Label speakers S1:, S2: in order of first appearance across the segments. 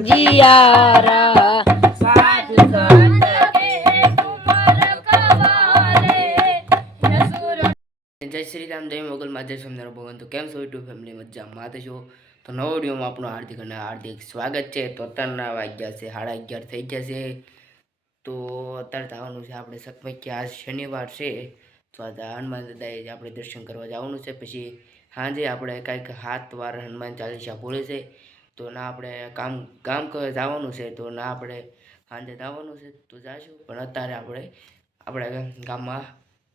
S1: નસુર
S2: જય શ્રી રામ, જય મોગલ માધવ સમજારો ભગવાન. તો કેમ છો, યુટ્યુબ ફેમિલી? મજામાં? તો છો? તો નવો વિડીયોમાં આપણું હાર્દિક અને હાર્દિક સ્વાગત છે. તો અત્યારના વાગ્યા છે, સાડા અગિયાર થઈ ગયા છે. તો અત્યારે થવાનું છે, આપણે સકમઈ કે આજ શનિવાર છે. તો આજે હનુમાન દાદાએ આપણે દર્શન કરવા જવાનું છે. પછી સાંજે આપણે કાંઈક હાથ વાર હનુમાન ચાલીસા બોલે છે. તો ના આપણે કામ કામ જવાનું છે તો ના આપણે સાંજે જવાનું છે તો જાશું. પણ અત્યારે આપણે આપણે ગામમાં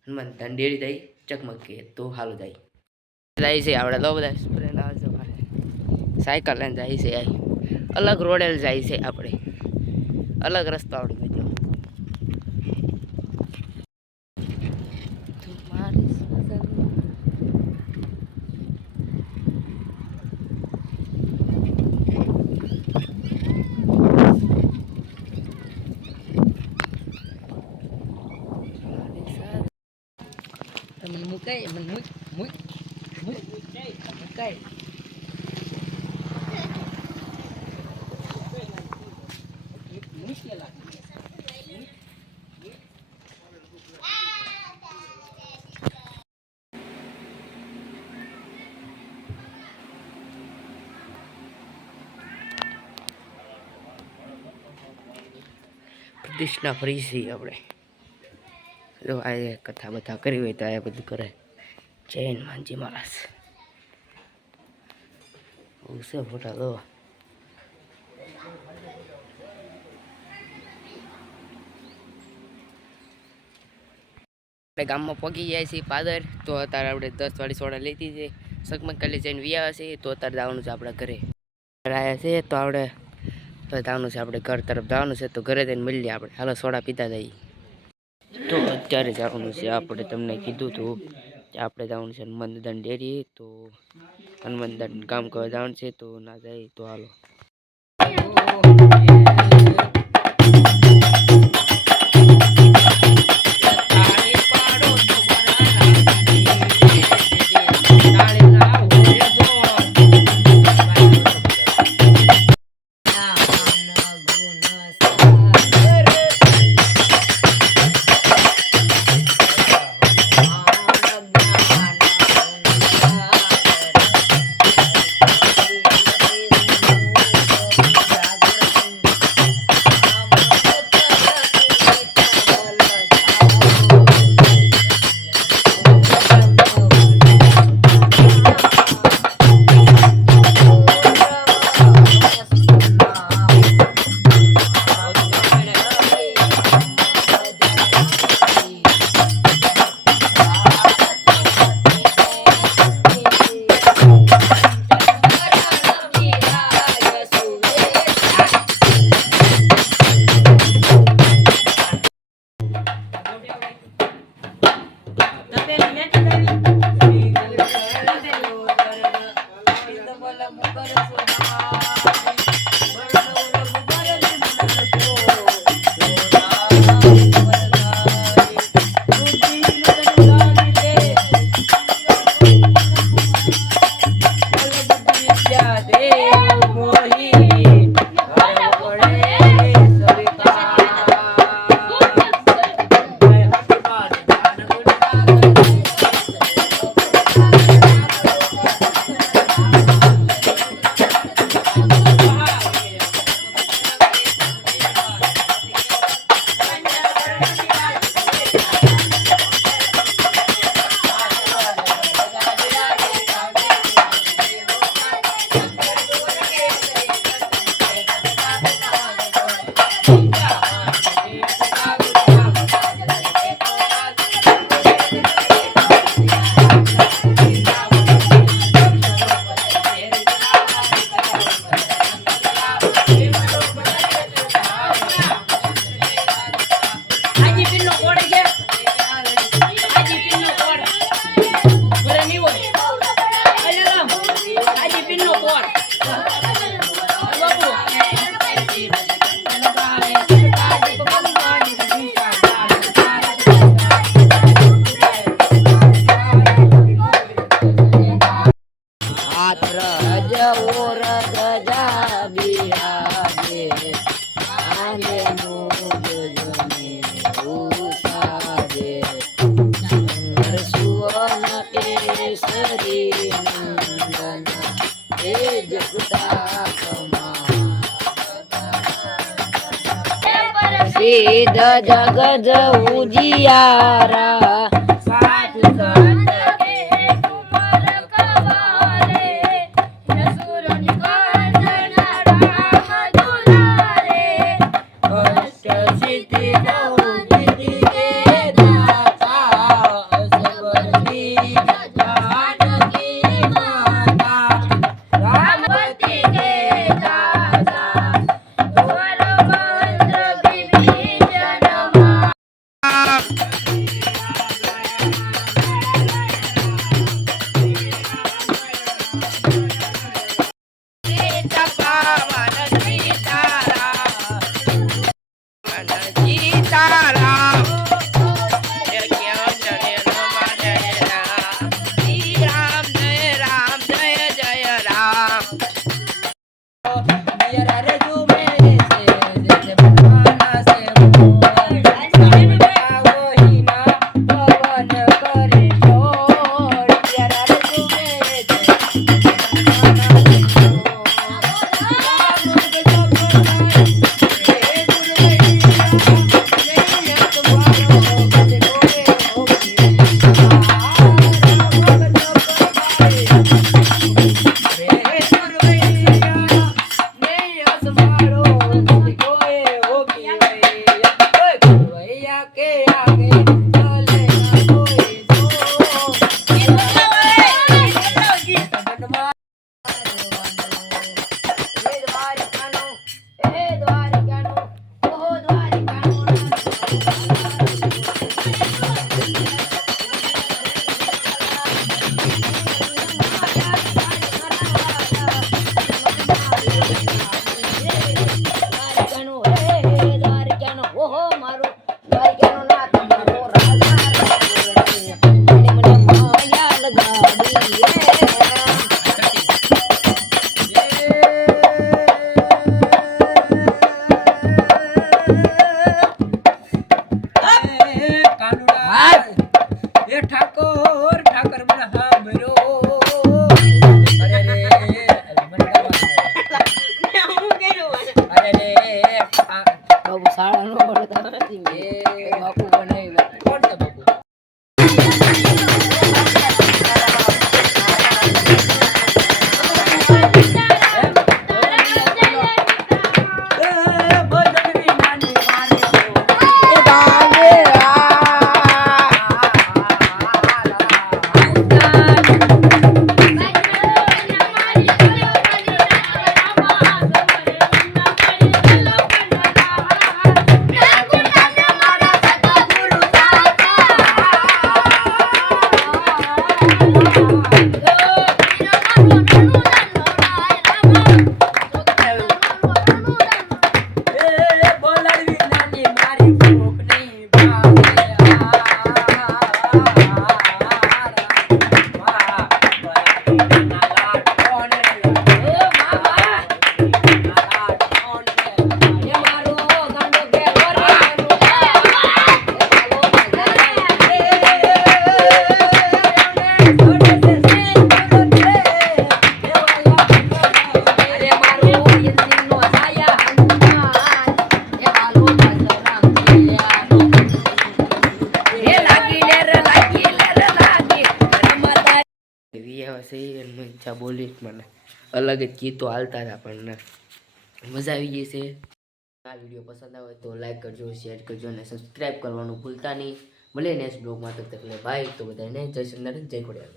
S2: હનુમાન ધંડેરી ડેરી થઈ ચકમકીએ તો હાલ જાય. જાય છે આપણે તો બધા સ્પ્રેન આવે છે સાયકલ લઈને જાય છે અલગ રોડે જાય છે આપણે. અલગ રસ્તો આવડી ગયો મને મુકાય મને મુક મુક મુક મુકાય પ્રદેશના ફરી છીએ આપણે. જો આ કથા બધા કરી હોય તો આ બધું કરે. જૈન માનજી મહારાજ. ફોટા આપણે ગામમાં પહોંચી જાય છે પાદર તો અત્યારે આપણે દસ વાળી સોડા લીધી છે સગમગ કાલે જઈને વ્યા છે તો અત્યારે જવાનું છે આપણા ઘરે આવ્યા છે તો આપણે જવાનું છે આપણે ઘર તરફ જવાનું છે તો ઘરે જઈને મળીએ આપણે હાલો સોડા પીતા જઈએ તો અત્યારે જવાનું છે આપણે તમને કીધું હતું આપણે જવાનું છે હનુમાન દાદાની ડેરી, તો હનુમાન દાદાનું કામ કરવા જવાનું છે, તો ના જાય તો હાલો.
S3: સિદ્ધ જગજ ઉજિયારા. ರಾಯ ਕੇ
S4: ਆ ਗਏ। જ મને અલગ જ ગીતો હાલતા હતા, પણ મજા આવી ગઈ છે. આ વીડિયો પસંદ આવે તો લાઈક કરજો શેર કરજો અને સબસ્ક્રાઈબ કરવાનું ભૂલતા નહીં. મળે નેક્સ્ટ બ્લોગમાં તક તક ભાઈ તો બધાને જય શ્રી જય ખોડિયાર.